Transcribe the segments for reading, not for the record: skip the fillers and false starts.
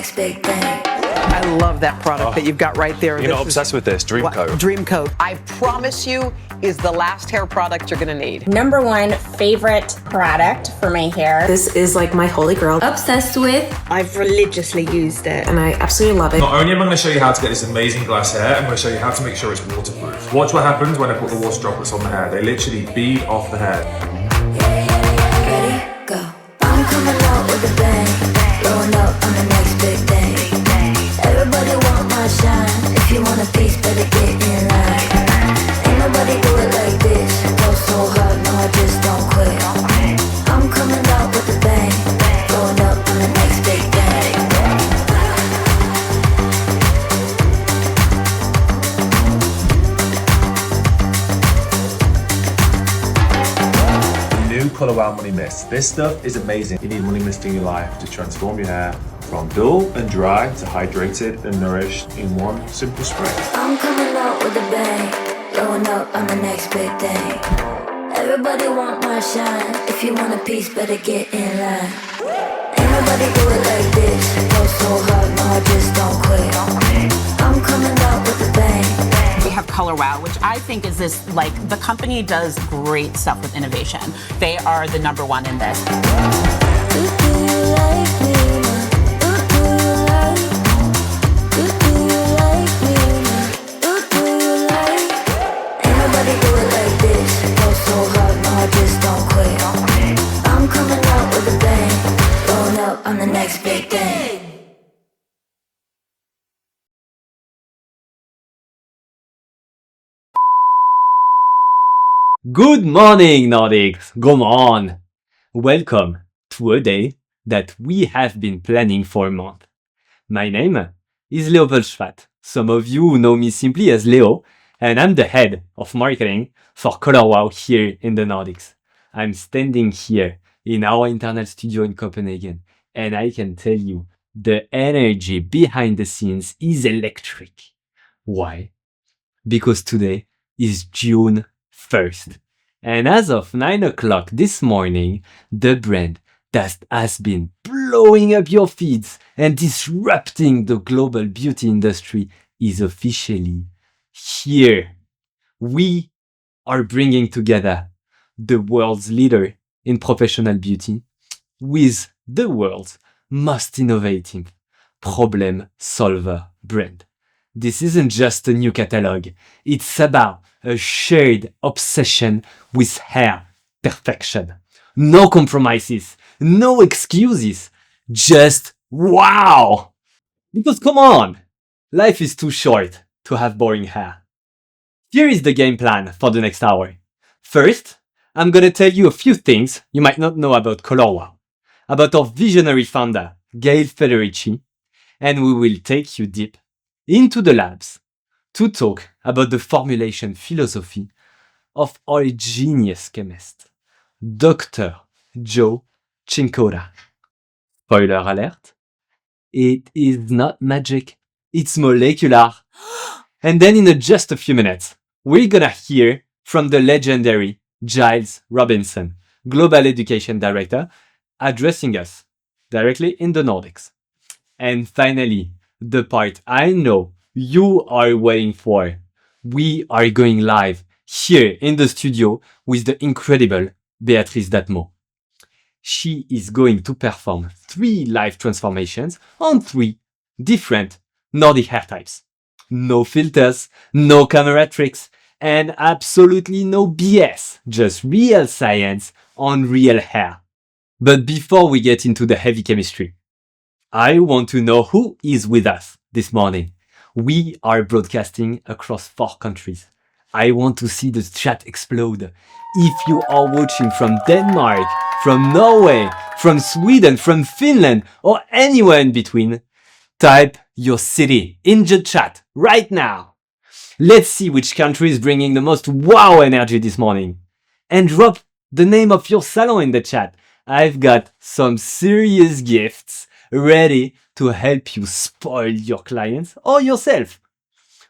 next big thing. I love that product that you've got right there. You're not obsessed with this, Dream Coat. Dream Coat, I promise you, is the last hair product you're gonna need. Number one favorite product for my hair. This is like my holy grail. Obsessed with. I've religiously used it. And I absolutely love it. Not only am I going to show you how to get this amazing glass hair, I'm going to show you how to make sure it's waterproof. Watch what happens when I put the water droplets on the hair. They literally bead off the hair. Ready, go. I'm coming out with a bang, blowing up on the next big thing. Everybody want my shine. If you want a piece, better get in line. Ain't nobody do it like this. Go so hard, no, I just don't quit. I'm coming out with a bang, blowing up on the next big thing. Colour WOW Money Mist. This stuff is amazing. You need money mist in your life to transform your hair from dull and dry to hydrated and nourished in one simple spray. I'm coming out with a bang, blowing up on the next big thing. Everybody want my shine. If you want a piece, better get in line. Ain't nobody do it like this. Go so hard, no, I just don't quit. I'm coming out with a bang. We have Color WOW, which I think is this, like, the company does great stuff with innovation. They are the number one in this. I'm coming out with a bang, blowing up on the next big thing. Good morning, Nordics! Come on! Welcome to a day that we have been planning for a month. My name is Léopold Chwat. Some of you know me simply as Leo, and I'm the head of marketing for Color WOW here in the Nordics. I'm standing here in our internal studio in Copenhagen, and I can tell you the energy behind the scenes is electric. Why? Because today is June 1st. And as of 9 o'clock this morning, the brand that has been blowing up your feeds and disrupting the global beauty industry is officially here. We are bringing together the world's leader in professional beauty with the world's most innovative problem solver brand. This isn't just a new catalog. It's about a shared obsession with hair perfection. No compromises, no excuses, just wow! Because come on, life is too short to have boring hair. Here is the game plan for the next hour. First, I'm gonna tell you a few things you might not know about Color WOW, about our visionary founder, Gail Federici, and we will take you deep into the labs to talk about the formulation philosophy of our genius chemist, Dr. Joe Cincotta. Spoiler alert, it is not magic, it's molecular. And then in just a few minutes, we're gonna hear from the legendary Giles Robinson, Global Education Director, addressing us directly in the Nordics. And finally, the part I know you are waiting for. We are going live here in the studio with the incredible Beatrice Datmo. She is going to perform 3 live transformations on 3 different Nordic hair types. No filters, no camera tricks, and absolutely no BS, just real science on real hair. But before we get into the heavy chemistry, I want to know who is with us this morning. We are broadcasting across 4 countries. I want to see the chat explode. If you are watching from Denmark, from Norway, from Sweden, from Finland, or anywhere in between, type your city in the chat right now. Let's see which country is bringing the most wow energy this morning. And drop the name of your salon in the chat. I've got some serious gifts ready to help you spoil your clients or yourself.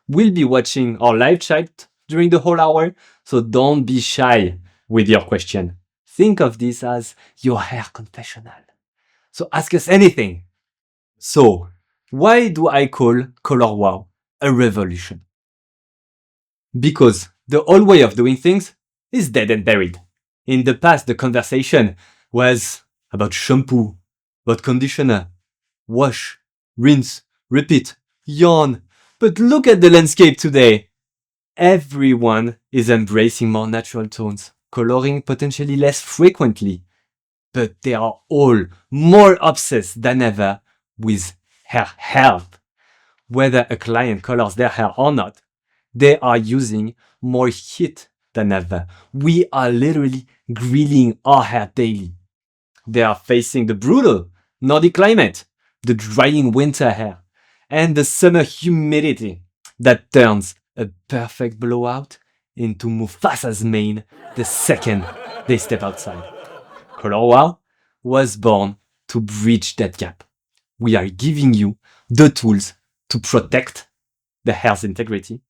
We'll be watching our live chat during the whole hour, so don't be shy with your question. Think of this as your hair confessional. So ask us anything. So, Why do I call Color WOW a revolution? Because the old way of doing things is dead and buried. In the past, the conversation was about shampoo, about conditioner, wash, rinse, repeat, yarn. But look at the landscape today. Everyone is embracing more natural tones, coloring potentially less frequently. But they are all more obsessed than ever with hair health. Whether a client colors their hair or not, they are using more heat than ever. We are literally grilling our hair daily. They are facing the brutal Nordic climate, the drying winter hair, and the summer humidity that turns a perfect blowout into Mufasa's mane the second they step outside. Color WOW was born to bridge that gap. We are giving you the tools to protect the hair's integrity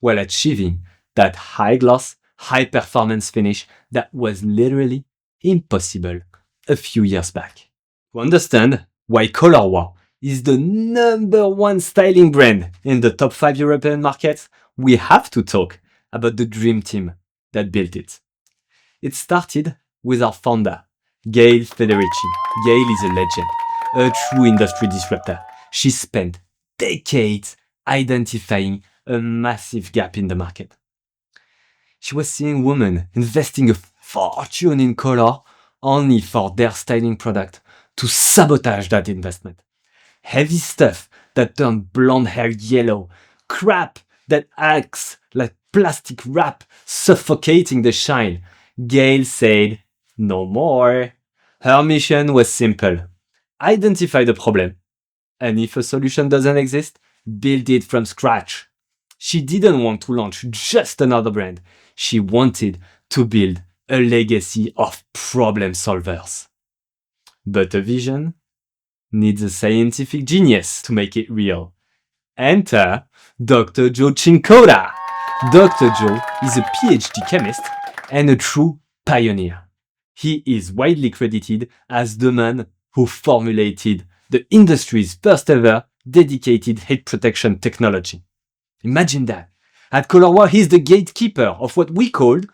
while achieving that high gloss, high performance finish that was literally impossible a few years back. To understand why Color WOW is the #1 styling brand in the top 5 European markets, we have to talk about the dream team that built it. It started with our founder, Giles Federici. Gail is a legend, a true industry disruptor. She spent decades identifying a massive gap in the market. She was seeing women investing a fortune in color only for their styling product to sabotage that investment. Heavy stuff that turned blonde hair yellow, crap that acts like plastic wrap, suffocating the shine. Gail said, no more. Her mission was simple. Identify the problem. And if a solution doesn't exist, build it from scratch. She didn't want to launch just another brand. She wanted to build a legacy of problem solvers. But a vision needs a scientific genius to make it real. Enter Dr. Joe Cincotta. Dr. Joe is a PhD chemist and a true pioneer. He is widely credited as the man who formulated the industry's first ever dedicated heat protection technology. Imagine that. At Color WOW, he's the gatekeeper of what we called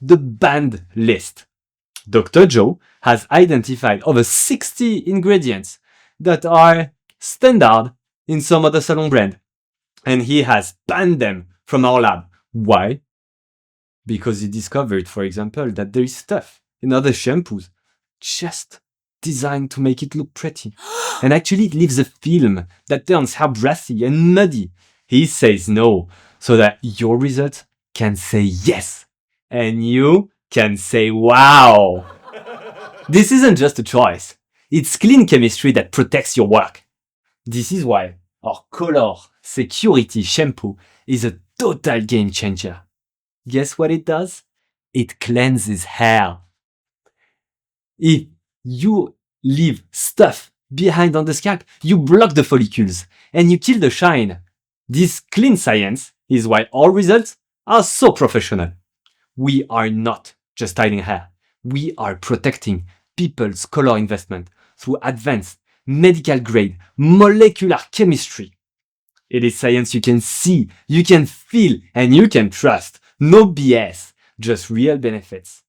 the banned list. Dr. Joe has identified over 60 ingredients that are standard in some other salon brand, and he has banned them from our lab. Why? Because he discovered, for example, that there is stuff in other shampoos just designed to make it look pretty. And actually it leaves a film that turns hair brassy and muddy. He says no, so that your result can say yes. And you can say wow. This isn't just a choice. It's clean chemistry that protects your work. This is why our Color Security shampoo is a total game changer. Guess what it does? It cleanses hair. If you leave stuff behind on the scalp, you block the follicles and you kill the shine. This clean science is why our results are so professional. We are not just styling hair. We are protecting people's color investment through advanced medical grade molecular chemistry. It is science you can see, you can feel, and you can trust. No BS, just real benefits.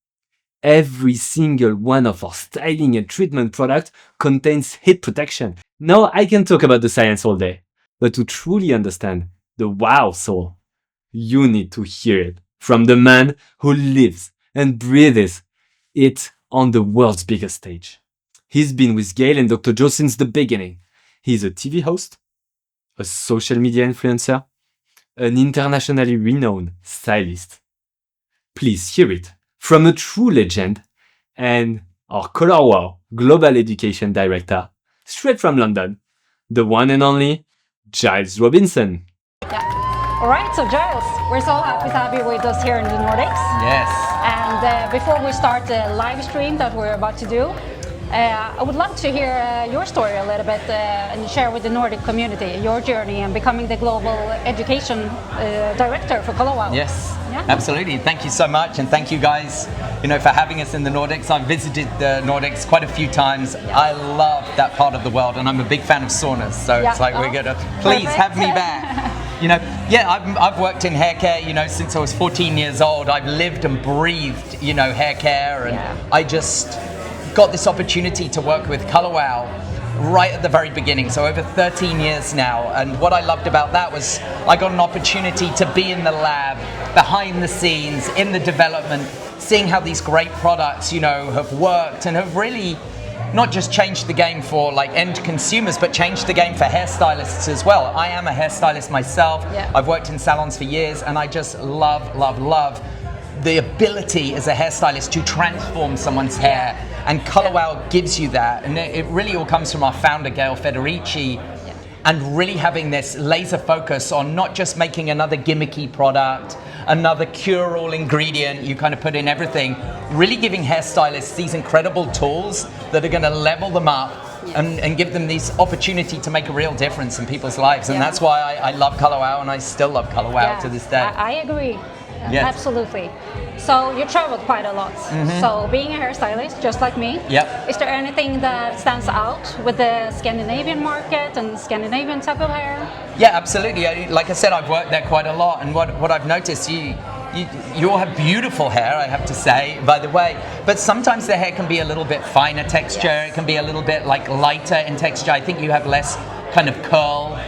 Every single one of our styling and treatment products contains heat protection. Now I can talk about the science all day, but to truly understand the WOW soul, you need to hear it from the man who lives and breathes it on the world's biggest stage. He's been with Gail and Dr. Joe since the beginning. He's a TV host, a social media influencer, an internationally renowned stylist. Please hear it from a true legend and our Color WOW Global Education Director, straight from London, the one and only Giles Robinson. All right, so Giles, we're so happy to have you with us here in the Nordics. Yes. And before we start the live stream that we're about to do, I would love to hear your story a little bit and share with the Nordic community your journey and becoming the global education director for Color WOW. Yes. Yeah. Absolutely. Thank you so much, and thank you guys, for having us in the Nordics. I've visited the Nordics quite a few times. I love that part of the world, and I'm a big fan of saunas. So it's like we're gonna please Perfect. have me back. I've worked in hair care, since I was 14 years old. I've lived and breathed, hair care, and I just got this opportunity to work with Color Wow right at the very beginning, so over 13 years now. And what I loved about that was I got an opportunity to be in the lab, behind the scenes, in the development, seeing how these great products, have worked and have really not just changed the game for like end consumers, but changed the game for hairstylists as well. I am a hairstylist myself. Yeah. I've worked in salons for years, and I just love the ability as a hairstylist to transform someone's hair. And Color Wow gives you that. And it really all comes from our founder, Gail Federici, and really having this laser focus on not just making another gimmicky product, another cure-all ingredient, you kind of put in everything, really giving hairstylists these incredible tools that are going to level them up and give them this opportunity to make a real difference in people's lives. And that's why I love Color Wow, and I still love Color Wow to this day. I agree. Yes. Absolutely. So you traveled quite a lot. So being a hairstylist, just like me, is there anything that stands out with the Scandinavian market and Scandinavian type of hair? Yeah, absolutely. Like I said, I've worked there quite a lot, and what I've noticed, you all have beautiful hair, I have to say, by the way, but sometimes the hair can be a little bit finer texture, it can be a little bit like lighter in texture. I think you have less kind of curl,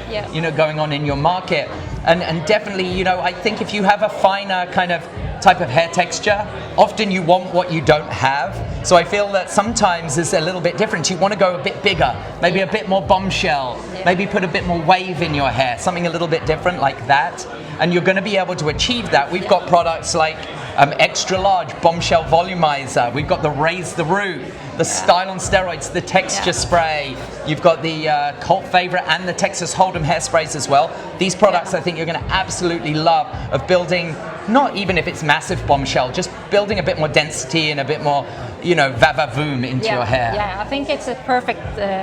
going on in your market. And definitely, I think if you have a finer kind of type of hair texture, often you want what you don't have. So I feel that sometimes it's a little bit different. You want to go a bit bigger, maybe a bit more bombshell, maybe put a bit more wave in your hair, something a little bit different like that. And you're going to be able to achieve that. We've got products like extra large Bombshell Volumizer. We've got the Raise the Root, the Style on Steroids, the Texture Spray. You've got the cult favorite and the Texas Hold'em hairsprays as well. These products I think you're going to absolutely love, of building, not even if it's massive bombshell, just building a bit more density and a bit more, va-va-voom into your hair. Yeah, I think it's a perfect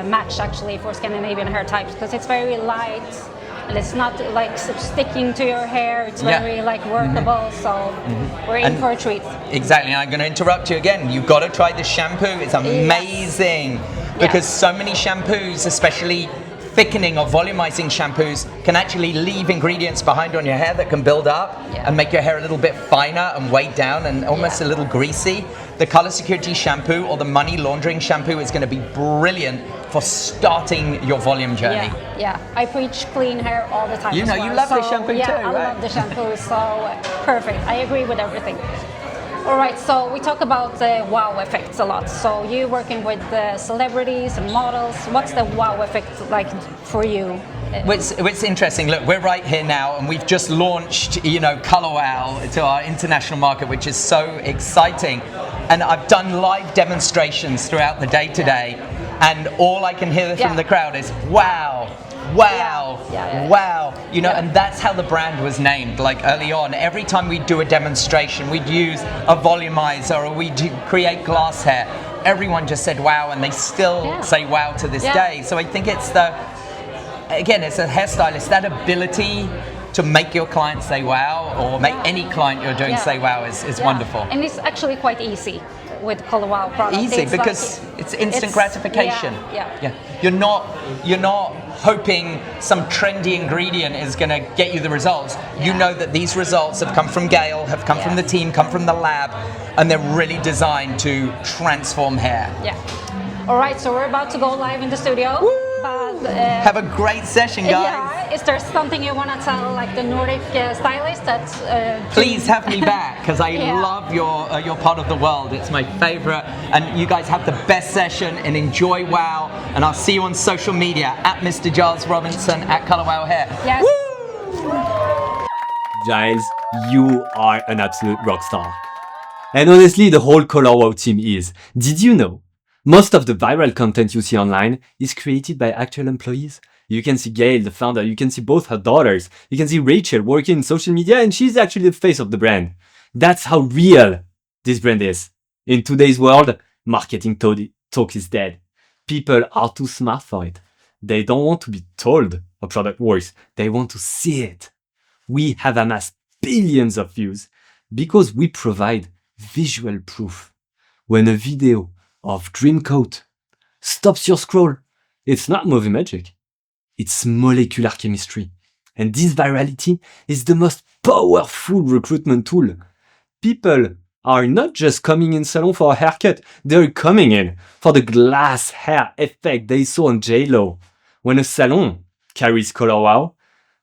match actually for Scandinavian hair types, because it's very light. And it's not like sticking to your hair, it's very like workable, so we're in for a treat. Exactly, and I'm going to interrupt you again. You've got to try this shampoo, it's amazing. Because so many shampoos, especially thickening or volumizing shampoos, can actually leave ingredients behind on your hair that can build up and make your hair a little bit finer and weighed down and almost a little greasy. The Color Security shampoo or the Money Laundering shampoo is going to be brilliant for starting your volume journey. Yeah, I preach clean hair all the time. You love the shampoo too, I right? love the shampoo, so perfect. I agree with everything. All right, so we talk about the wow effects a lot. So you're working with celebrities and models. What's the wow effect like for you? It's interesting. Look, we're right here now, and we've just launched, Color Wow to our international market, which is so exciting. And I've done live demonstrations throughout the day today, and all I can hear from the crowd is wow. Wow, wow, and that's how the brand was named. Like early on, every time we'd do a demonstration, we'd use a volumizer or we'd create glass hair, everyone just said wow, and they still say wow to this day. So I think it's as a hairstylist, that ability to make your client say wow, or make any client you're doing say wow is wonderful. And it's actually quite easy with Color Wow products. Easy, because it's instant gratification. You're not hoping some trendy ingredient is going to get you the results. You know that these results have come from Gail, have come from the team, come from the lab, and they're really designed to transform hair. All right, so we're about to go live in the studio. But, have a great session, guys. Is there something you want to tell, like the Nordic stylist that? Please have me back, because I love your part of the world. It's my favorite, and you guys have the best session and enjoy WOW. And I'll see you on social media at Mr. Giles Robinson at Color Wow Hair. Yes. Giles, you are an absolute rock star. And honestly, the whole Color Wow team is. Did you know? Most of the viral content you see online is created by actual employees. You can see Gail, the founder, you can see both her daughters, you can see Rachel working in social media, and she's actually the face of the brand. That's how real this brand is. In today's world, marketing talk is dead. People are too smart for it. They don't want to be told a product works. They want to see it. We have amassed billions of views because we provide visual proof. When a video of Dreamcoat stops your scroll, it's not movie magic. It's molecular chemistry. And this virality is the most powerful recruitment tool. People are not just coming in salon for a haircut, they're coming in for the glass hair effect they saw on J-Lo. When a salon carries Color Wow,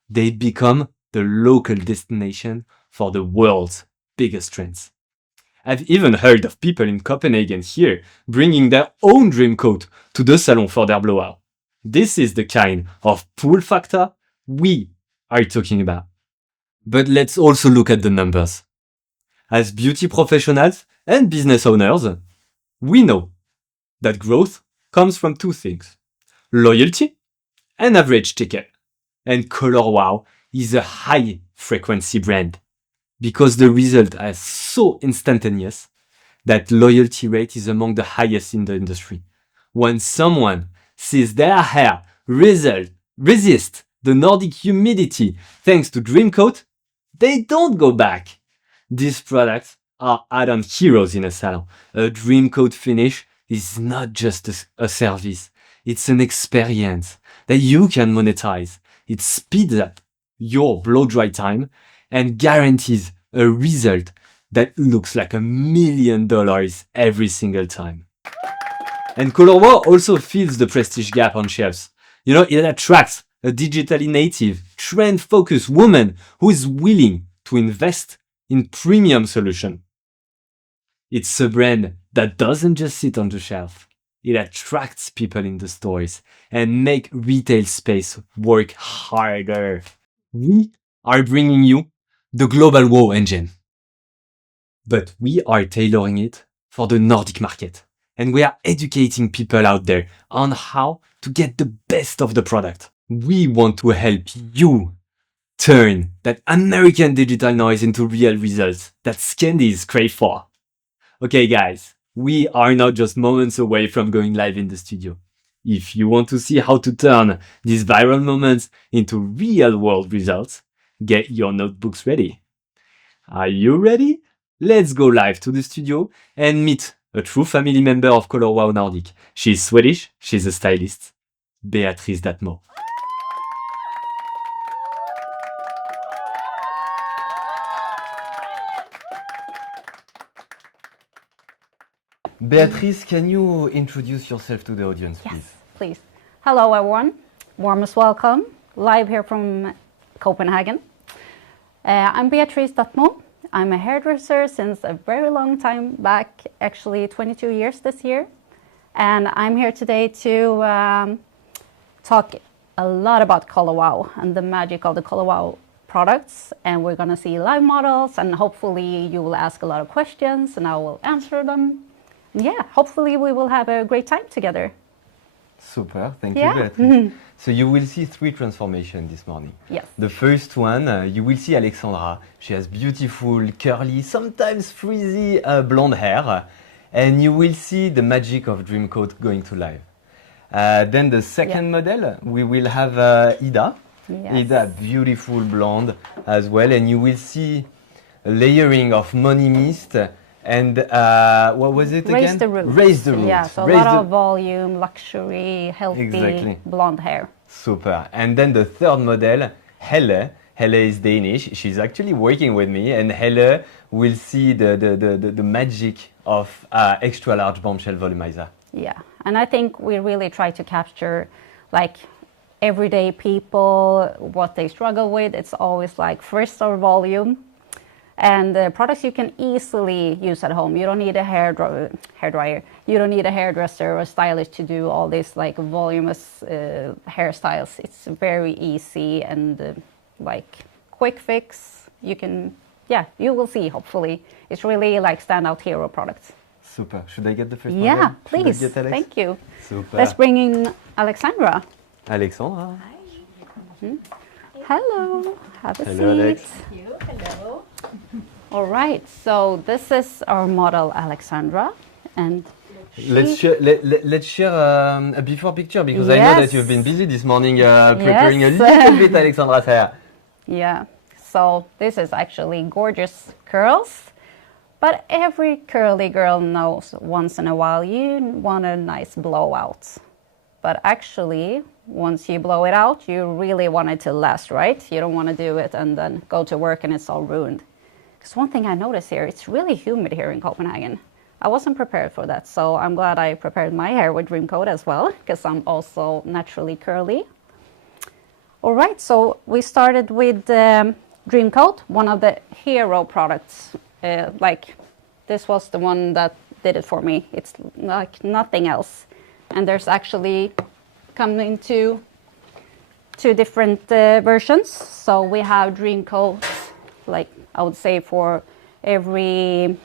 they become the local destination for the world's biggest trends. I've even heard of people in Copenhagen here bringing their own dream coat to the salon for their blowout. This is the kind of pull factor we are talking about. But let's also look at the numbers. As beauty professionals and business owners, we know that growth comes from two things: loyalty and average ticket. And Color Wow is a high frequency brand because the results are so instantaneous that loyalty rate is among the highest in the industry. When someone sees their hair resist the Nordic humidity thanks to Dreamcoat, they don't go back. These products are add-on heroes in a salon. A Dreamcoat finish is not just a service, it's an experience that you can monetize. It speeds up your blow-dry time and guarantees a result that looks like $1 million every single time. And Color Wow also fills the prestige gap on shelves. It attracts a digitally native, trend-focused woman who is willing to invest in premium solution. It's a brand that doesn't just sit on the shelf. It attracts people in the stores and make retail space work harder. We are bringing you the global WOW engine. But we are tailoring it for the Nordic market. And we are educating people out there on how to get the best of the product. We want to help you turn that American digital noise into real results that Scandies crave for. Okay guys, we are not just moments away from going live in the studio. If you want to see how to turn these viral moments into real world results, get your notebooks ready. Are you ready? Let's go live to the studio and meet a true family member of WOW Nordic. She's Swedish, she's a stylist, Beatrice Datmo. Beatrice, can you introduce yourself to the audience, please? Yes, please. Hello, everyone. Warmest welcome. Live here from Copenhagen. I'm Beatrice Datmo. I'm a hairdresser since a very long time back, actually 22 years this year. And I'm here today to talk a lot about Color Wow and the magic of the Color Wow products. And we're going to see live models, and hopefully you will ask a lot of questions and I will answer them. Yeah, hopefully we will have a great time together. Super, thank you, Beatrice. So you will see 3 transformations this morning. Yes. The first one, you will see Alexandra. She has beautiful, curly, sometimes frizzy blonde hair. And you will see the magic of Dreamcoat going to live. Then the second model, we will have Ida. Yes. Ida, beautiful blonde as well. And you will see a layering of Money Mist. And what was it again? Raise the roots. Raise the roots. Yeah, so a lot of volume, luxury, healthy, blonde hair. Super. And then the third model, Helle. Helle is Danish. She's actually working with me. And Helle will see the magic of extra large Bombshell Volumizer. Yeah, and I think we really try to capture like everyday people, what they struggle with. It's always like first our volume. And the products you can easily use at home. You don't need a hairdryer. You don't need a hairdresser or a stylist to do all these like voluminous hairstyles. It's very easy and like quick fix. You can, you will see hopefully. It's really like standout hero products. Super. Should I get the first one? Yeah, please. Thank you. Super. Let's bring in Alexandra. Alexandra. Hi. Hello. Have a seat. Alex. Thank you. Hello. All right. So this is our model Alexandra, and let's share a before picture because I know that you've been busy this morning preparing a little bit Alexandra's hair. Yeah. So this is actually gorgeous curls. But every curly girl knows once in a while you want a nice blowout. But actually, once you blow it out, you really want it to last, right? You don't want to do it and then go to work and it's all ruined. Because one thing I noticed here, it's really humid here in Copenhagen. I wasn't prepared for that, so I'm glad I prepared my hair with Dream Coat as well, because I'm also naturally curly. All right, so we started with Dream Coat, one of the hero products. Like this was the one that did it for me. It's like nothing else. And there's actually coming to two different versions. So we have Dream Coat, like I would say for every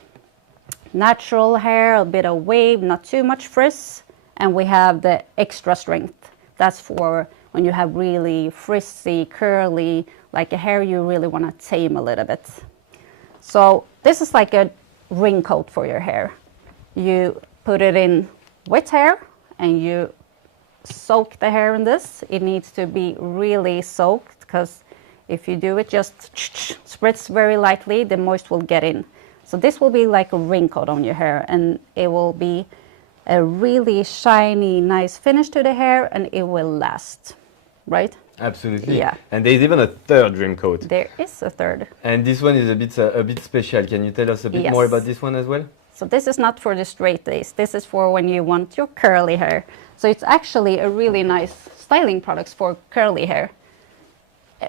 natural hair, a bit of wave, not too much frizz. And we have the extra strength. That's for when you have really frizzy, curly, like a hair you really want to tame a little bit. So this is like a ring coat for your hair. You put it in wet hair and you soak the hair in this. It needs to be really soaked because if you do it just spritz very lightly, the moist will get in. So this will be like a ring coat on your hair, and it will be a really shiny, nice finish to the hair, and it will last, right? Absolutely. Yeah. And there's even a third Dream Coat. There is a third. And this one is a bit special. Can you tell us a bit Yes. more about this one as well? So this is not for the straight days. This is for when you want your curly hair. So it's actually a really nice styling product for curly hair.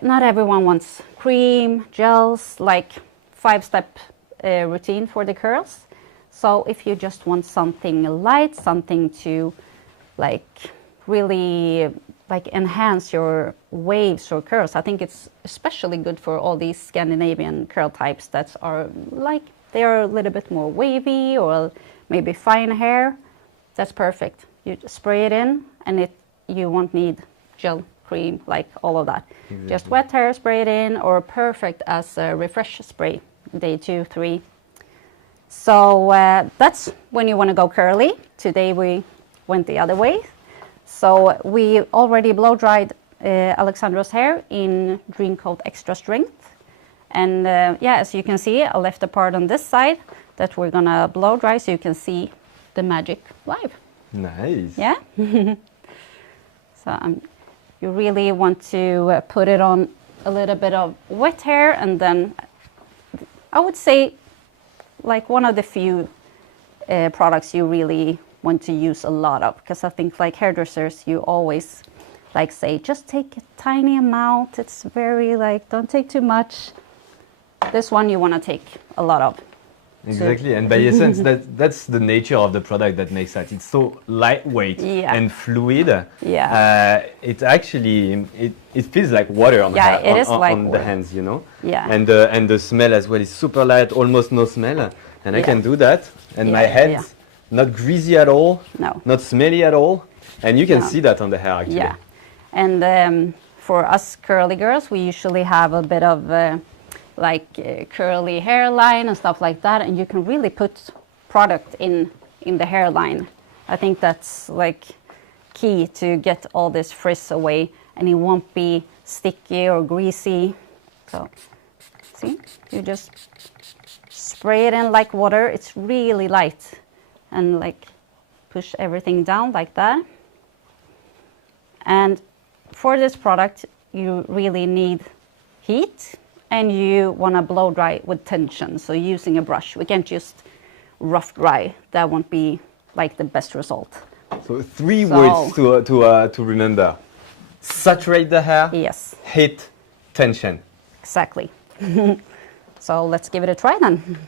Not everyone wants cream, gels, like 5-step routine for the curls. So if you just want something light, something to like really like enhance your waves or curls, I think it's especially good for all these Scandinavian curl types that are like, they are a little bit more wavy or maybe fine hair. That's perfect. You just spray it in and you won't need gel, cream, like all of that. Exactly. Just wet hair, spray it in, or perfect as a refresh spray, day 2, 3. So that's when you want to go curly. Today we went the other way. So we already blow dried Alexandra's hair in Dream Coat Extra Strength. And yeah, as you can see, I left a part on this side that we're gonna blow dry so you can see the magic live. Nice. Yeah. So you really want to put it on a little bit of wet hair, and then I would say like one of the few products you really want to use a lot of, because I think like hairdressers, you always like say just take a tiny amount. It's very like, don't take too much. This one you want to take a lot of. Exactly, and by essence, that's the nature of the product that makes that. It's so lightweight and fluid. Yeah. It actually it feels like water on, on the hands, you know. Yeah. And the smell as well is super light, almost no smell, and I can do that. And my head, not greasy at all. No. Not smelly at all, and you can see that on the hair actually. Yeah. And for us curly girls, we usually have a bit of like curly hairline and stuff like that, and you can really put product in the hairline. I think that's like key to get all this frizz away, and it won't be sticky or greasy. So see, you just spray it in like water. It's really light, and like push everything down like that. And for this product you really need heat, and you want to blow dry with tension, so using a brush. We can't just rough dry. That won't be like the best result. So 3 words to remember: saturate the hair. Yes. Heat, tension. Exactly. So let's give it a try then.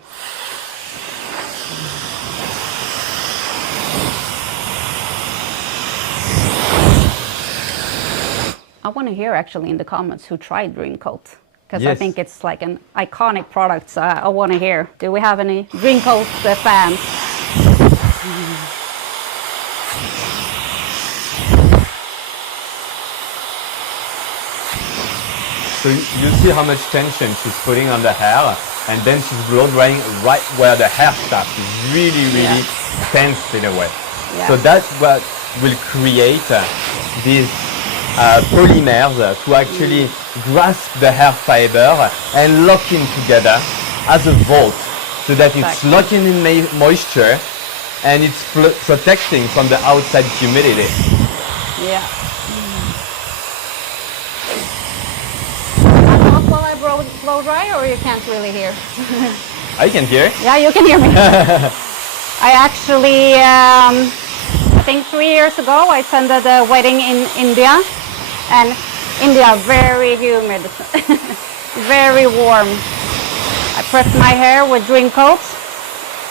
I want to hear actually in the comments who tried Dream Coat, because I think it's like an iconic product. So I want to hear. Do we have any Dream Coat fans? So you see how much tension she's putting on the hair, and then she's blow drying right where the hair starts. It's really tense in a way. Yeah. So that's what will create these polymers to actually grasp the hair fiber and lock in together as a vault so that it's Exactly. locking in moisture and it's protecting from the outside humidity. Yeah. I talk while I blow dry, or you can't really hear? I can hear. Yeah, you can hear me. I actually, I think 3 years ago, I attended a wedding in India, and India very humid, very warm. I prepped my hair with dream coats.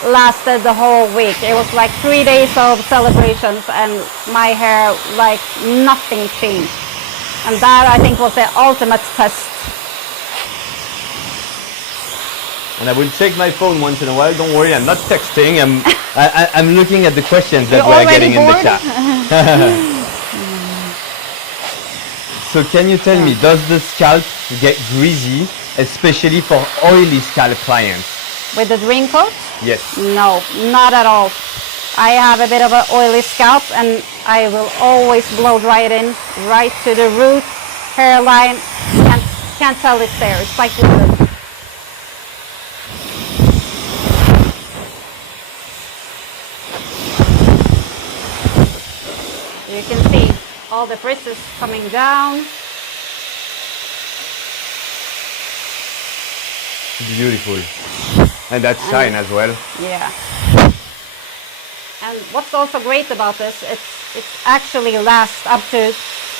Lasted the whole week. It was like 3 days of celebrations, and my hair like nothing changed. And that, I think, was the ultimate test. And I will check my phone once in a while. Don't worry, I'm not texting. I'm looking at the questions that You're we're getting in the already chat. So can you tell me, does the scalp get greasy, especially for oily scalp clients? With the dream coat? Yes. No, not at all. I have a bit of an oily scalp, and I will always blow dry it in right to the root, hairline. Can't tell it's there. It's like water. You can see all the frizzes coming down. Beautiful. And that shine as well. Yeah. And what's also great about this, it actually lasts up to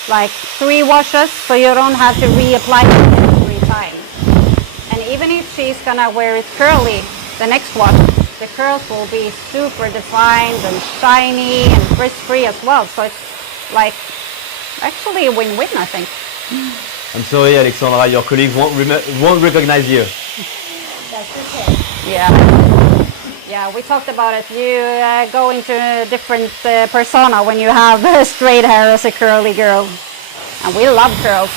like 3 washes, so you don't have to reapply it every time. And even if she's gonna wear it curly the next wash, the curls will be super defined and shiny and frizz-free as well. So it's like actually a win-win, I think. I'm sorry, Alexandra, your colleagues won't recognize you. Yeah. Yeah, we talked about it. You go into a different persona when you have straight hair as a curly girl. And we love curls.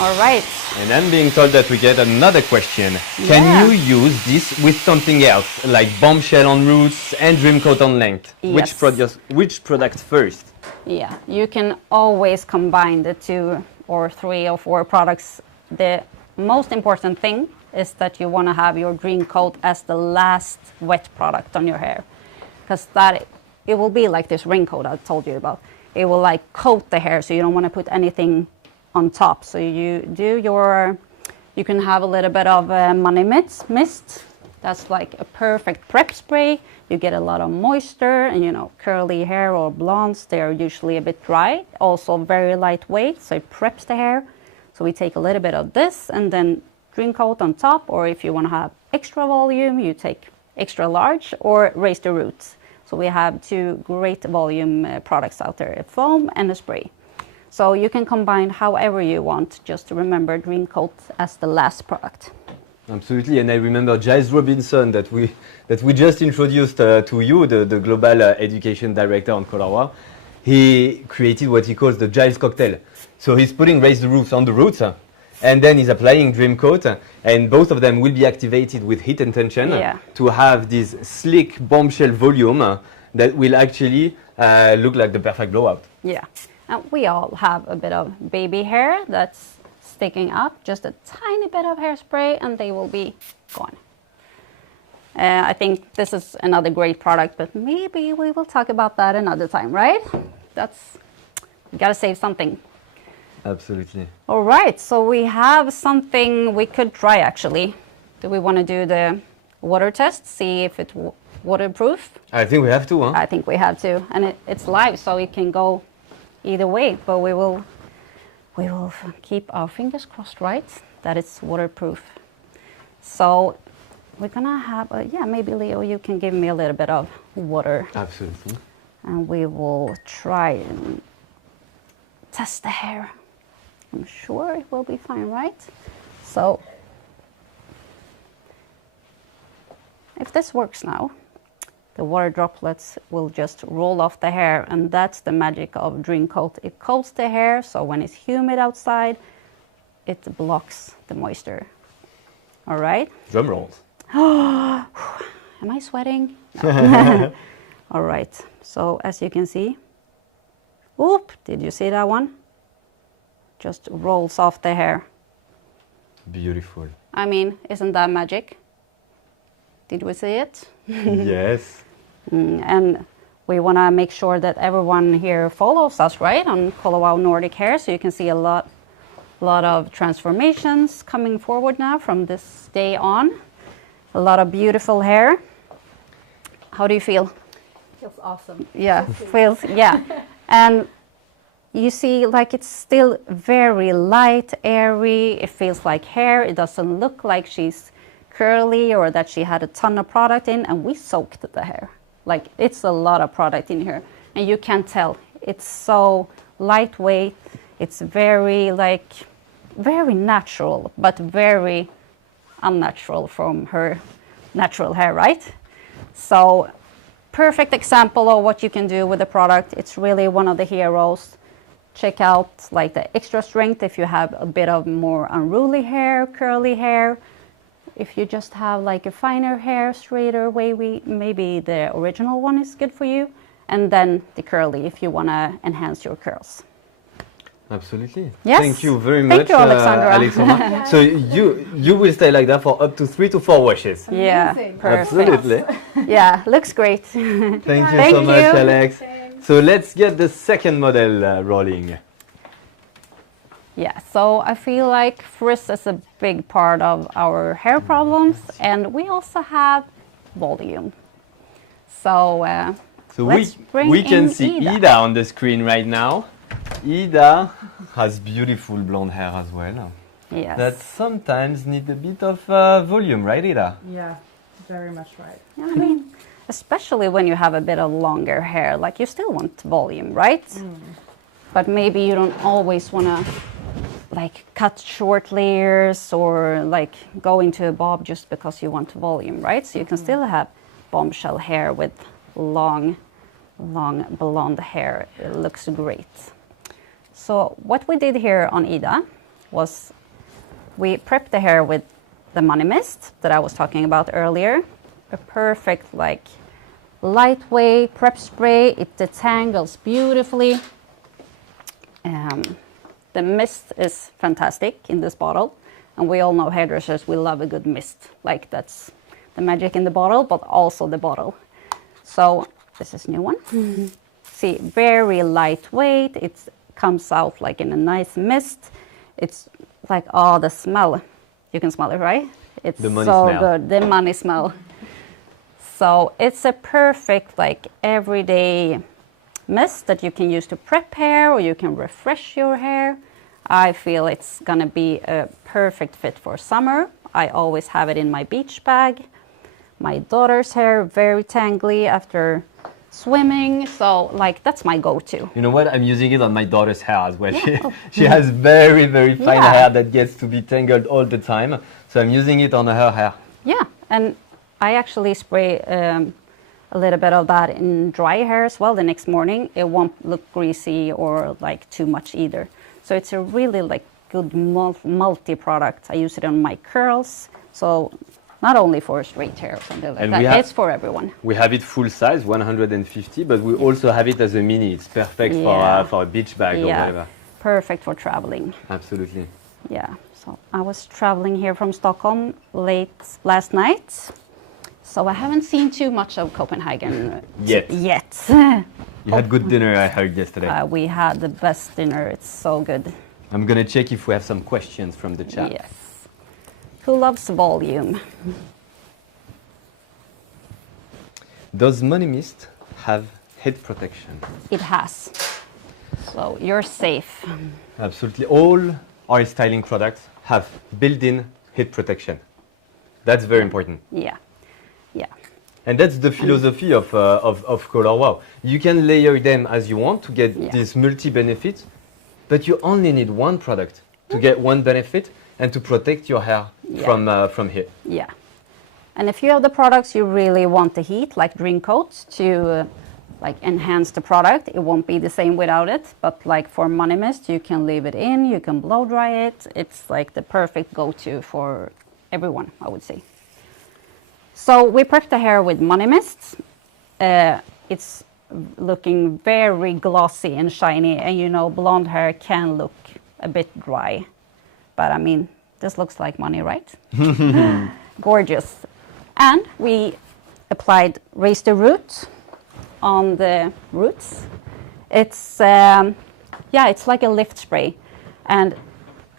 All right. And I'm being told that we get another question. Can Yeah. you use this with something else, like Bombshell on roots and Dream Coat on length? Yes. Which product first? Yeah, you can always combine the 2 or 3 or 4 products. The most important thing is that you want to have your dream coat as the last wet product on your hair, because that it will be like this ring coat I told you about. It will like coat the hair, so you don't want to put anything on top. So you can have a little bit of money mist. That's like a perfect prep spray. You get a lot of moisture, and you know, curly hair or blondes, they're usually a bit dry, also very lightweight, so it preps the hair. So we take a little bit of this and then dream coat on top, or if you want to have extra volume, you take extra large or raise the roots. So we have 2 great volume products out there, a foam and a spray. So you can combine however you want, just to remember dream coat as the last product. Absolutely, and I remember Giles Robinson that we just introduced to you, the Global Education Director on Color WOW. He created what he calls the Giles cocktail. So he's putting raise the roots on the roots, and then he's applying dream coat, and both of them will be activated with heat and tension to have this slick bombshell volume that will actually look like the perfect blowout. Yeah, and we all have a bit of baby hair that's sticking up, just a tiny bit of hairspray and they will be gone. I think this is another great product, but maybe we will talk about that another time, right? You gotta save something. Absolutely. All right, so we have something we could try actually. Do we want to do the water test, see if it's waterproof? I think we have to, huh? I think we have to, and it's live, so it can go either way, but we will keep our fingers crossed, right, that it's waterproof. So we're gonna have maybe Leo, you can give me a little bit of water. Absolutely. And we will try and test the hair. I'm sure it will be fine, right? So if this works now, the water droplets will just roll off the hair, and that's the magic of Dream Coat. It coats the hair, so when it's humid outside, it blocks the moisture. All right? Drum rolls. Am I sweating? No. All right, so as you can see, did you see that one? just rolls off the hair. Beautiful. I mean, isn't that magic? Did we see it? Yes. And we want to make sure that everyone here follows us, right, on WOW Nordic hair, so you can see a lot of transformations coming forward now from this day on. A lot of beautiful hair. How do you feel? Feels awesome. Yeah, feels, yeah. And you see, like, it's still very light, airy. It feels like hair. It doesn't look like she's curly or that she had a ton of product in, and we soaked the hair. Like, it's a lot of product in here, and you can tell. It's so lightweight. It's very, like, very natural, but very unnatural from her natural hair, right? So, perfect example of what you can do with the product. It's really one of the heroes. Check out, like, the extra strength if you have a bit of more unruly hair, curly hair. If you just have like a finer hair, straighter, wavy, maybe the original one is good for you. And then the curly if you want to enhance your curls. Absolutely. Yes. Thank you very much, Thank you, Alexandra. Alexandra. So you will stay like that for up to 3 to 4 washes. Yeah, Amazing. perfect. Absolutely. Yeah, looks great. Thank you Thank so much, you. Alex. So let's get the second model rolling. Yeah, so I feel like Frizz is a big part of our hair problems, and we also have volume. So, let's bring we can in see Ida. Ida on the screen right now. Ida has beautiful blonde hair as well. Yes. That sometimes need a bit of volume, right, Ida? Yeah, very much right. Yeah, I mean, especially when you have a bit of longer hair, like you still want volume, right? But maybe you don't always want to like cut short layers or like go into a bob just because you want volume, right? So you can still have bombshell hair with long blonde hair. It looks great. So what we did here on Ida was we prepped the hair with the Money Mist that I was talking about earlier. A perfect like lightweight prep spray. It detangles beautifully. The mist is fantastic in this bottle, and we all know hairdressers, we love a good mist. Like that's the magic in the bottle, but also the bottle. So this is a new one. See, very lightweight. It comes out like in a nice mist. It's like, oh, the smell. You can smell it, right? It's The money so smell. good, the money smell. So it's a perfect like everyday mist that you can use to prep hair or you can refresh your hair. I feel it's gonna be a perfect fit for summer. I always have it in my beach bag. My daughter's hair very tangly after swimming, so like that's my go-to. You know what? I'm using it on my daughter's hair as well. She has very, very fine hair that gets to be tangled all the time. So I'm using it on her hair. Yeah, and I actually spray a little bit of that in dry hair as well the next morning. It won't look greasy or like too much either. So it's a really like good multi-product. I use it on my curls. So not only for straight hair or something like And that, it's for everyone. We have it full size, 150, but we also have it as a mini. It's perfect for a beach bag or whatever. Perfect for traveling. Absolutely. Yeah, so I was traveling here from Stockholm late last night. So I haven't seen too much of Copenhagen Yet. You had good dinner, I heard yesterday. We had the best dinner. It's so good. I'm gonna check if we have some questions from the chat. Yes. Who loves volume? Does Money Mist have head protection? It has. So you're safe. Absolutely. All our styling products have built-in heat protection. That's very important. Yeah. And that's the philosophy of Color Wow. You can layer them as you want to get these multi-benefits, but you only need one product to get one benefit and to protect your hair from heat. Yeah. And if you have the products you really want the heat, like Dream Coat, to like enhance the product, it won't be the same without it. But like for Money Mist, you can leave it in, you can blow dry it. It's like the perfect go-to for everyone, I would say. So we prepped the hair with Money Mist. It's looking very glossy and shiny, and you know blonde hair can look a bit dry. But I mean, this looks like money, right? Gorgeous. And we applied Raise the Root on the roots. It's it's like a lift spray, and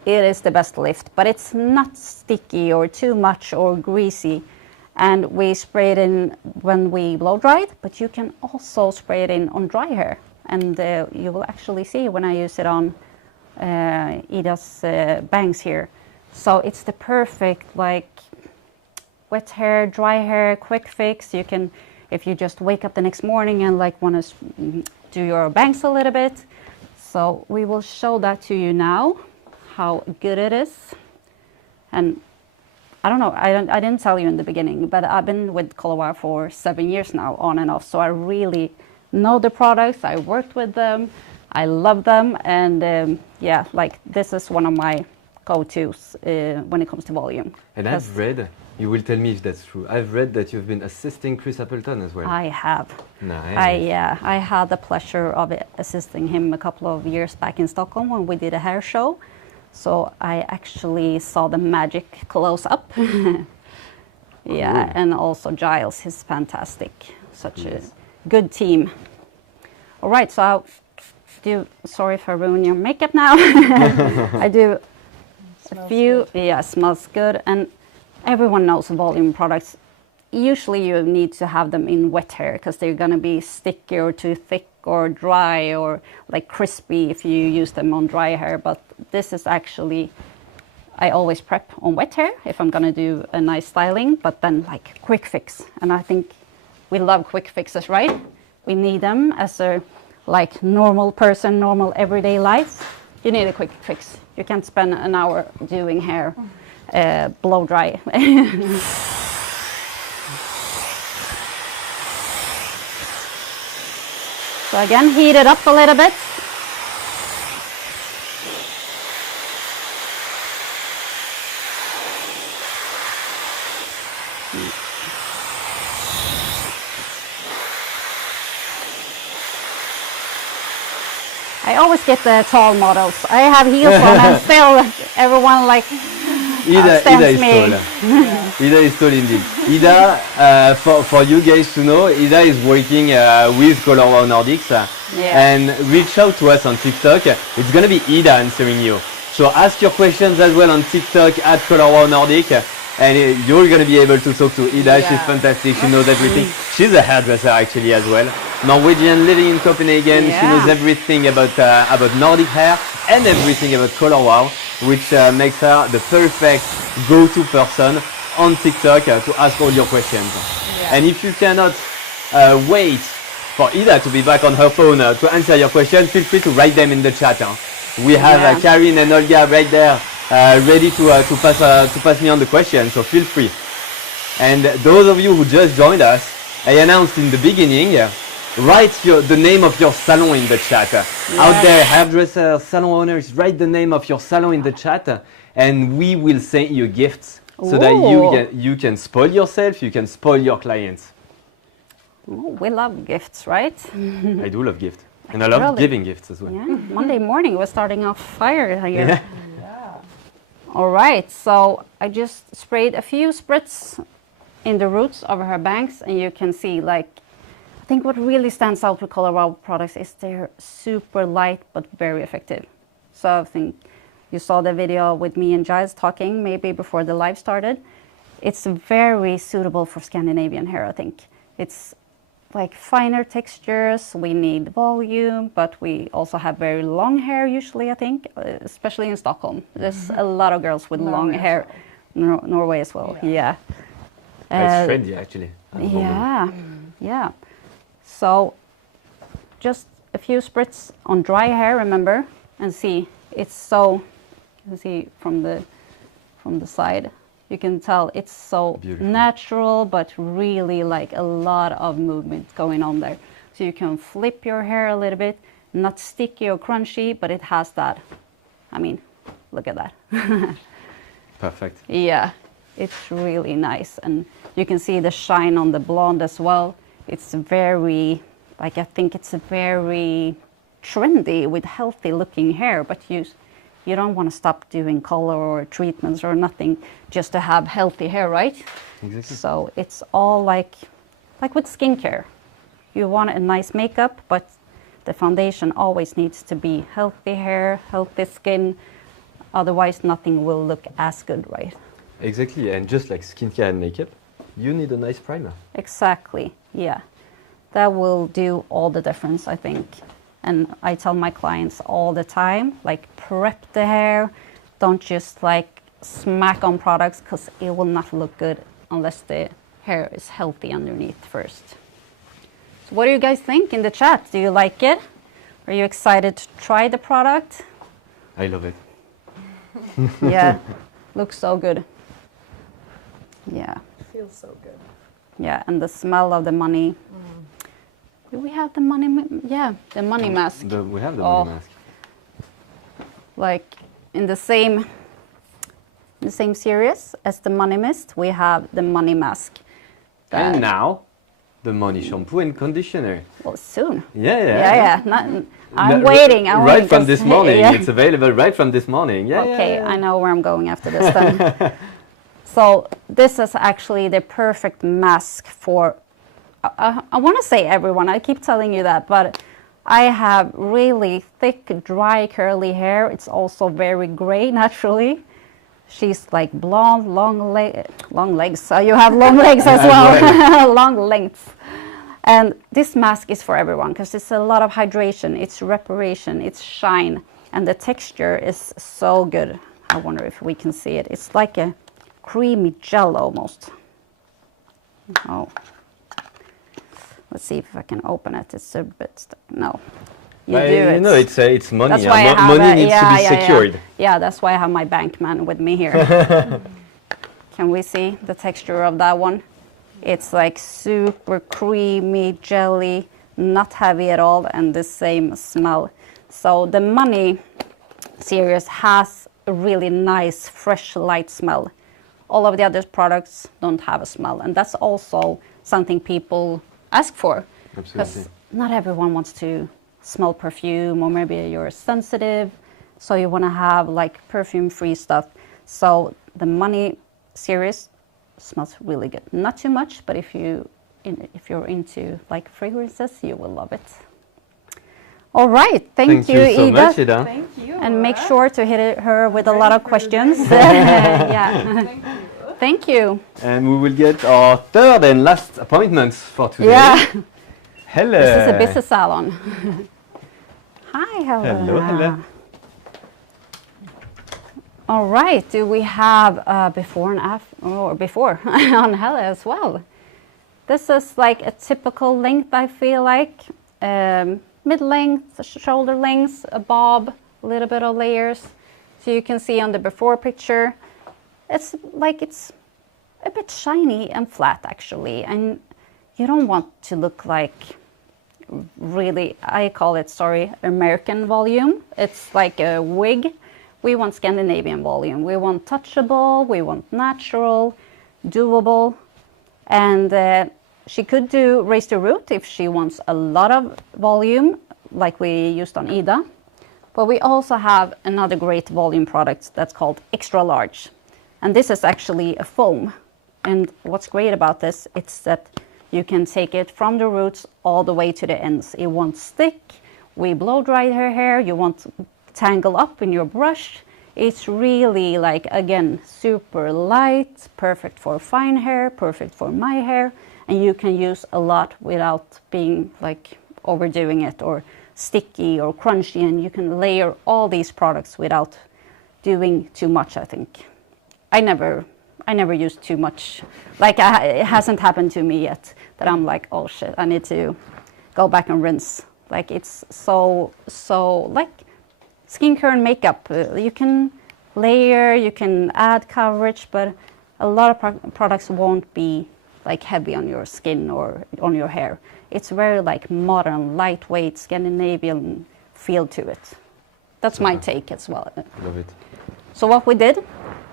it is the best lift, but it's not sticky or too much or greasy. And we spray it in when we blow dry it, but you can also spray it in on dry hair. And you will actually see when I use it on Ida's bangs here. So it's the perfect like wet hair, dry hair, quick fix. You can, if you just wake up the next morning and like want to do your bangs a little bit. So we will show that to you now, how good it is. And I don't know, I didn't tell you in the beginning, but I've been with Color WOW for 7 years now, on and off. So I really know the products. I worked with them. I love them. And yeah, like this is one of my go-tos when it comes to volume. And I've read, you will tell me if that's true, I've read that you've been assisting Chris Appleton as well. I have. Nice. I had the pleasure of assisting him a couple of years back in Stockholm when we did a hair show. So I actually saw the magic close up. Yeah, cool. And also Giles, he's fantastic. Such a good team. All right, so I'll do, sorry if I ruin your makeup now. I do a few, good. Yeah, smells good. And everyone knows volume products. Usually you need to have them in wet hair because they're gonna be sticky or too thick or dry or like crispy if you use them on dry hair. But this is actually, I always prep on wet hair if I'm gonna do a nice styling, but then like quick fix. And I think we love quick fixes, right? We need them as a like normal person, normal everyday life. You need a quick fix. You can't spend an hour doing hair blow dry. So again, heat it up a little bit. I always get the tall models. I have heels on and still everyone like Ida is tall. Ida is tall indeed. Ida, for you guys to know, Ida is working with Color WOW Nordics and reach out to us on TikTok. It's going to be Ida answering you. So ask your questions as well on TikTok at Color WOW Nordic, and you're going to be able to talk to Ida. She's fantastic. She knows everything. She's a hairdresser actually as well. Norwegian, living in Copenhagen. She knows everything about Nordic hair and everything about Color WOW, which makes her the perfect go-to person on TikTok to ask all your questions. And if you cannot wait for Ida to be back on her phone to answer your questions, feel free to write them in the chat. We have Karin and Olga right there ready to pass me on the questions, so feel free. And those of you who just joined us, I announced in the beginning, write the name of your salon in the chat. Out there, hairdressers, salon owners, write the name of your salon in the chat, and we will send you gifts so that you can spoil yourself, you can spoil your clients. Ooh, we love gifts, right? I do love gifts, and I love giving gifts as well. Yeah, Monday morning we're starting off fire here. All right, so I just sprayed a few spritz in the roots of her bangs, and you can see like, I think what really stands out with Color WOW products is they're super light but very effective. So I think you saw the video with me and Giles talking maybe before the live started. It's very suitable for Scandinavian hair, I think. It's like finer textures, we need volume, but we also have very long hair usually, I think, especially in Stockholm. There's a lot of girls with long hair. Norway as well, yeah. It's trendy actually. Yeah. So just a few spritz on dry hair, remember, and see, it's so, you can see from the side, you can tell it's so natural, but really like a lot of movement going on there. So you can flip your hair a little bit, not sticky or crunchy, but it has that, I mean, look at that. Perfect. Yeah, it's really nice. And you can see the shine on the blonde as well. It's very, like I think it's very trendy with healthy looking hair, but you You don't want to stop doing color or treatments or nothing just to have healthy hair, right? Exactly. So it's all like with skincare. You want a nice makeup, but the foundation always needs to be healthy hair, healthy skin. Otherwise, nothing will look as good, right? Exactly, and just like skincare and makeup, you need a nice primer. Exactly, yeah. That will do all the difference, I think. And I tell my clients all the time, like prep the hair. Don't just like smack on products because it will not look good unless the hair is healthy underneath first. So what do you guys think in the chat? Do you like it? Are you excited to try the product? I love it. Yeah, looks so good. Yeah. Feels so good. Yeah, and the smell of the money. Do we have the money? Yeah, the money mask. We have the Oh. money mask. Like in the same series as the money mist, we have the money mask. And now, the money shampoo and conditioner. Well, soon. Yeah. I'm waiting. I'm right waiting from 'cause- this morning. yeah. It's available right from this morning. Yeah. Okay, yeah. I know where I'm going after this then. So this is actually the perfect mask for, I want to say everyone, I keep telling you that, but I have really thick, dry, curly hair. It's also very gray naturally. She's like blonde, long legs. So you have long legs as well, long lengths. And this mask is for everyone because it's a lot of hydration, it's reparation, it's shine, and the texture is so good. I wonder if we can see it. It's like a creamy gel almost. Oh, let's see if I can open it. It's a bit no. You do it. You know, it's money. That's why I have money a- needs to be secured. Yeah, that's why I have my bank man with me here. Can we see the texture of that one? It's like super creamy, jelly, not heavy at all, and the same smell. So the Money series has a really nice, fresh, light smell. All of the other products don't have a smell, and that's also something people ask for. Absolutely. Because not everyone wants to smell perfume, or maybe you're sensitive, so you want to have like perfume-free stuff. So the Money series smells really good. Not too much, but if you're into like fragrances, you will love it. All right, thank you, so Ida. much, Ida. Thank you. And make sure to hit her with a lot of Ready for questions. this? Yeah, Thank you. thank you. And we will get our third and last appointments for today. Yeah, Hello. this is a business salon. Hi, Hella. Hello, hello. All right, do we have before and after, or before on Hella as well? This is like a typical length, I feel like. Mid-length, shoulder lengths, a bob, a little bit of layers. So you can see on the before picture, it's a bit shiny and flat actually. And you don't want to look like really, I call it, American volume. It's like a wig. We want Scandinavian volume. We want touchable, we want natural, doable. And she could do raise the root if she wants a lot of volume, like we used on Ida. But we also have another great volume product that's called Extra Large. And this is actually a foam. And what's great about this, it's that you can take it from the roots all the way to the ends. It won't stick. We blow dry her hair. You won't tangle up in your brush. It's really like, again, super light, perfect for fine hair, perfect for my hair. And you can use a lot without being like overdoing it or sticky or crunchy, and you can layer all these products without doing too much, I think. I never use too much. Like it hasn't happened to me yet that I'm like, oh shit, I need to go back and rinse. Like it's so like skincare and makeup. You can layer, you can add coverage, but a lot of products won't be like heavy on your skin or on your hair. It's very like modern, lightweight, Scandinavian feel to it. That's my take as well. Love it. So what we did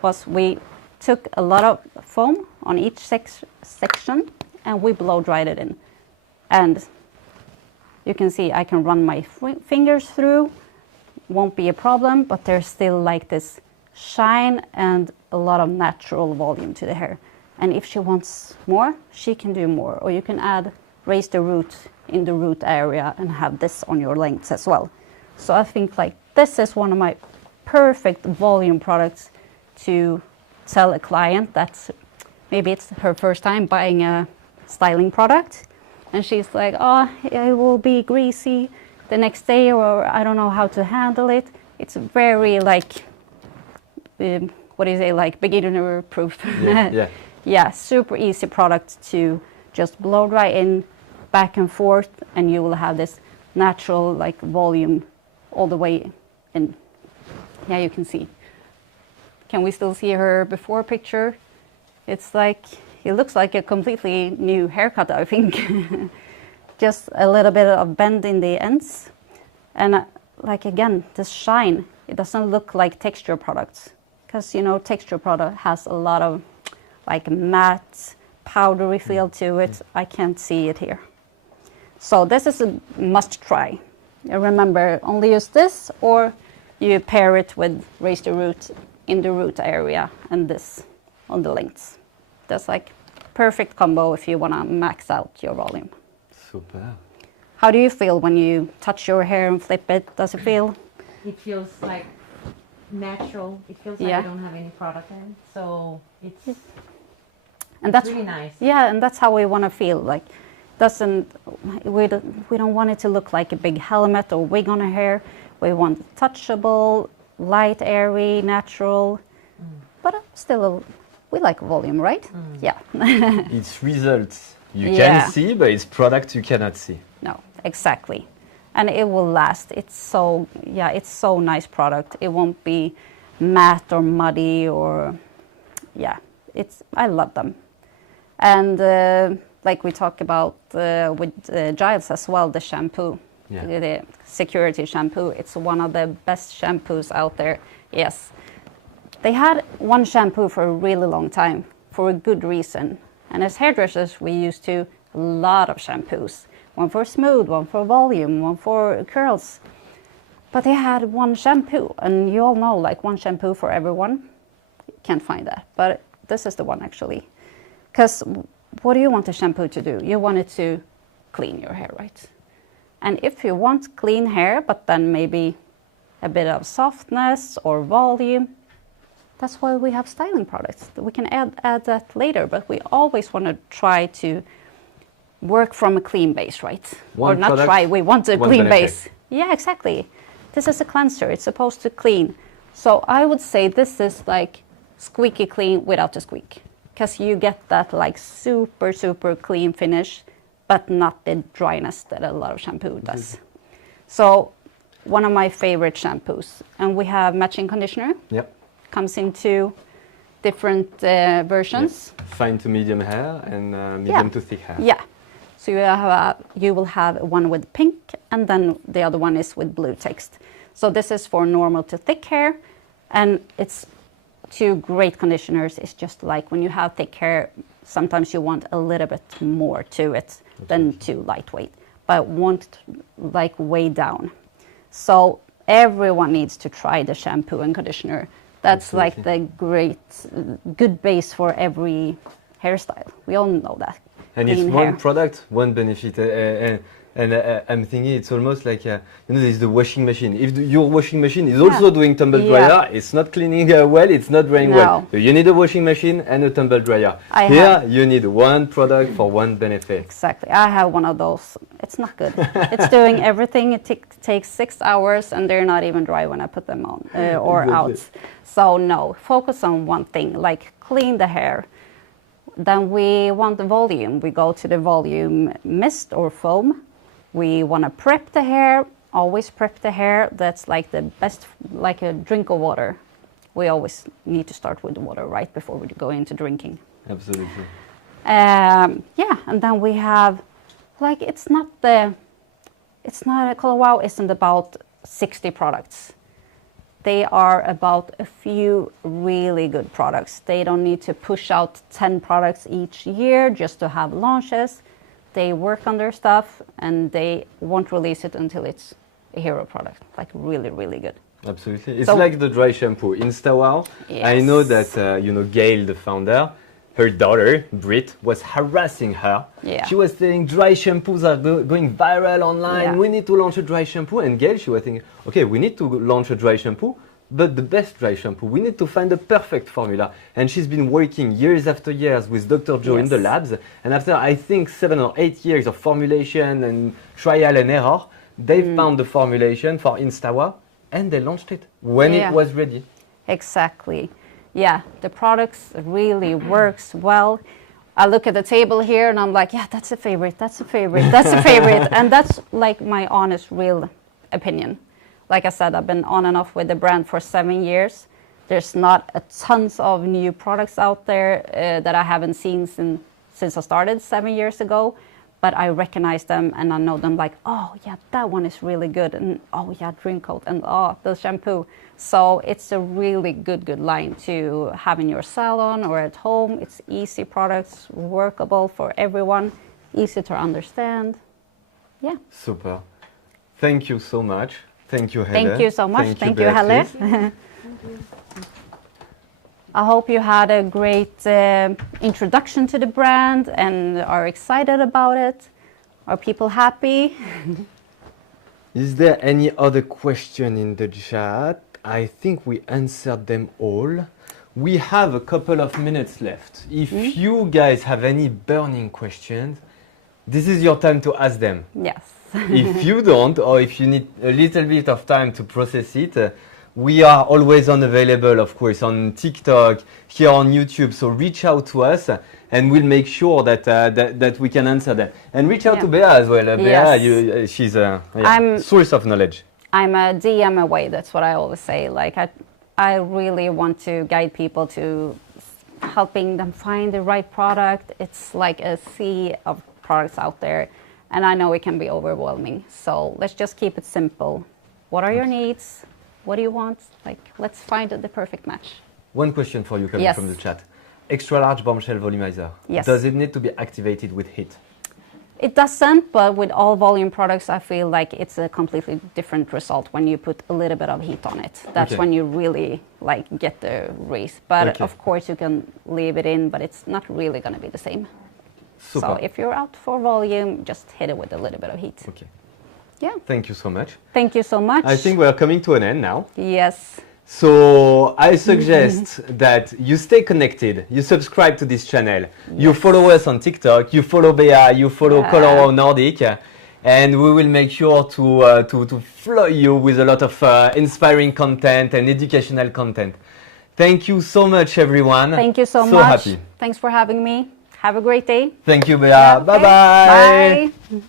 was we took a lot of foam on each section and we blow dried it in. And you can see I can run my fingers through, won't be a problem, but there's still like this shine and a lot of natural volume to the hair. And if she wants more, she can do more. Or you can raise the root in the root area and have this on your lengths as well. So I think like this is one of my perfect volume products to tell a client that maybe it's her first time buying a styling product. And she's like, oh, it will be greasy the next day, or I don't know how to handle it. It's very like, what do you say, like beginner proof. Yeah. Yeah, super easy product to just blow dry in, back and forth, and you will have this natural like volume all the way in. Yeah, you can see. Can we still see her before picture? It's like, it looks like a completely new haircut, I think. Just a little bit of bend in the ends. And like again, this shine, it doesn't look like texture products. Because, you know, texture product has a lot of like matte, powdery feel to it. I can't see it here. So this is a must try. Remember, only use this, or you pair it with raise the root in the root area and this on the lengths. That's like perfect combo if you want to max out your volume. Super. How do you feel when you touch your hair and flip it? Does it feel? It feels like natural. It feels like I don't have any product in, so it's that's really nice. Yeah, and that's how we want to feel. Like, we don't want it to look like a big helmet or wig on her hair. We want it touchable, light, airy, natural, but still we like volume, right? Yeah. It's results you Yeah. can see, but it's product you cannot see. No, exactly. And it will last. It's so nice product. It won't be matte or muddy or, I love them. And like we talked about with Giles as well, the shampoo, the security shampoo. It's one of the best shampoos out there. Yes. They had one shampoo for a really long time for a good reason. And as hairdressers, we used to a lot of shampoos. One for smooth, one for volume, one for curls. But they had one shampoo, and you all know, like one shampoo for everyone. You can't find that, but this is the one actually. Because what do you want the shampoo to do? You want it to clean your hair, right? And if you want clean hair, but then maybe a bit of softness or volume, that's why we have styling products. We can add that later, but we always want to try to work from a clean base, right? One or not product, try, we want a one clean benefit. base. Yeah, exactly. This is a cleanser, it's supposed to clean. So I would say this is like squeaky clean without the squeak. Because you get that like super, super clean finish, but not the dryness that a lot of shampoo does. So one of my favorite shampoos. And we have matching conditioner. Yep. Comes in two different versions. Yep. Fine to medium hair and medium to thick hair. Yeah. So you will have one with pink, and then the other one is with blue text. So this is for normal to thick hair, and it's two great conditioners. It's just like when you have thick hair, sometimes you want a little bit more to it than too lightweight, but want like way down. So everyone needs to try the shampoo and conditioner. That's Absolutely. like the good base for every hairstyle. We all know that. And it's Clean one hair. product, one benefit. And I'm thinking it's almost like, there's the washing machine. If your washing machine is also doing tumble dryer, it's not cleaning well, it's not drying well. So you need a washing machine and a tumble dryer. Here, you need one product for one benefit. Exactly. I have one of those. It's not good. It's doing everything. It takes 6 hours, and they're not even dry when I put them on or out. So no, focus on one thing, like clean the hair. Then we want the volume. We go to the volume mist or foam. We want to prep the hair, always prep the hair. That's like the best, like a drink of water. We always need to start with the water, right, before we go into drinking. Absolutely. And then we have, like, Color Wow isn't about 60 products. They are about a few really good products. They don't need to push out 10 products each year just to have launches. They work on their stuff, and they won't release it until it's a hero product, like really, really good. Absolutely. It's So- like the dry shampoo. InstaWow, I know that, Gail, the founder, her daughter, Brit, was harassing her. Yeah. She was saying dry shampoos are going viral online. Yeah. We need to launch a dry shampoo. And Gail, she was thinking, okay, we need to launch a dry shampoo, but the best dry shampoo. We need to find the perfect formula. And she's been working years after years with Dr. Joe in the Yes. labs. And after, I think, 7 or 8 years of formulation and trial and error, they found the formulation for InstaWow and they launched it when Yeah. it was ready. Exactly. Yeah, the products really works well. I look at the table here and I'm like, yeah, that's a favorite, that's a favorite, that's a favorite. And that's like my honest, real opinion. Like I said, I've been on and off with the brand for 7 years. There's not a tons of new products out there that I haven't seen since I started 7 years ago. But I recognize them and I know them like, oh yeah, that one is really good. And oh yeah, Dream Coat and oh, the shampoo. So it's a really good line to have in your salon or at home. It's easy products, workable for everyone, easy to understand. Yeah. Super. Thank you so much. Thank you, Helle. Thank you so much. Thank you, Helle. Beatrice. I hope you had a great introduction to the brand and are excited about it. Are people happy? Is there any other question in the chat? I think we answered them all. We have a couple of minutes left. If you guys have any burning questions, this is your time to ask them. Yes. If you don't, or if you need a little bit of time to process it, we are always unavailable, of course, on TikTok, here on YouTube. So reach out to us, and we'll make sure that that we can answer them. And reach out to Bea as well. Bea, she's a source of knowledge. I'm a DM away. That's what I always say. Like I really want to guide people to helping them find the right product. It's like a sea of products out there, and I know it can be overwhelming. So let's just keep it simple. What are your needs? What do you want? Like, let's find the perfect match. One question for you coming from the chat. Extra large Bombshell Volumizer. Yes. Does it need to be activated with heat? It doesn't, but with all volume products, I feel like it's a completely different result when you put a little bit of heat on it. That's when you really like get the race. But of course you can leave it in, but it's not really going to be the same. Super. So if you're out for volume, just hit it with a little bit of heat. Okay. Yeah. Thank you so much. Thank you so much. I think we're coming to an end now. Yes. So I suggest that you stay connected, you subscribe to this channel, you follow us on TikTok, you follow Bea, you follow WOW Nordic, and we will make sure to flood you with a lot of inspiring content and educational content. Thank you so much, everyone. Thank you so much. So happy. Thanks for having me. Have a great day. Thank you, Bea. Yeah, okay. Bye-bye. Bye.